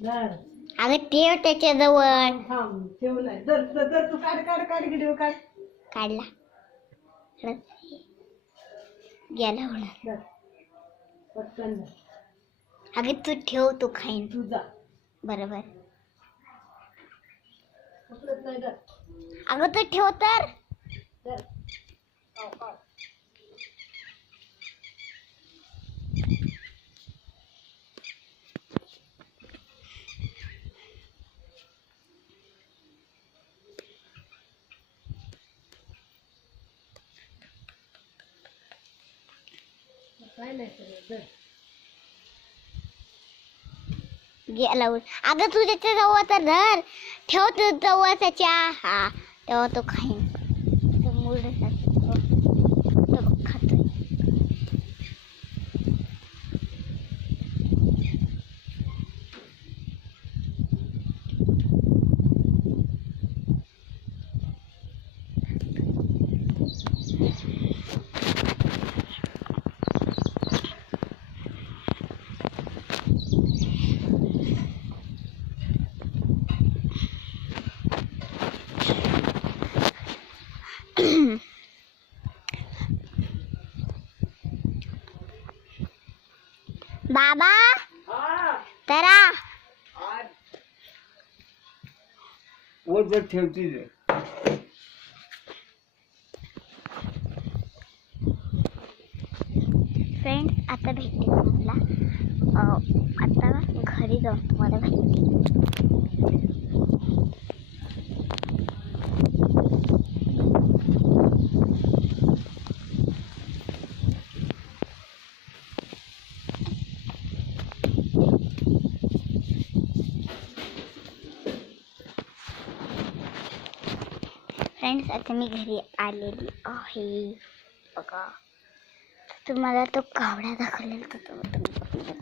अगं ठेव त्याच्याजवळ. ठेवलाय. दर दर दर तू काढ काढ काढ व्हिडिओ काढ. काढला गेला होणार. दर पटकन दर. अगं तू ठेव, तू खाईन. तुझा बरोबर. पकडत नाही. दर अगं तू ठेव तर. दर काढ काढ. काय नाही सगळं. दर गेला होणार. अगं तू त्याच्याजवळ तर धर. ठेव तू जवळ त्याच्या. हा तेव्हा तो खाईन. तो मुलगासाठी तो बघ खातोय. बाबा तरा वो जर ठेवती रे. फ्रेंड्स आता भेटते तुम्हाला. आता घरी जाऊन तुम्हाला भेटते. फ्रेंड्स आता मी घरी आलेली आहे. बघा तुम्हाला तो कावडा दाखवलेला तर तो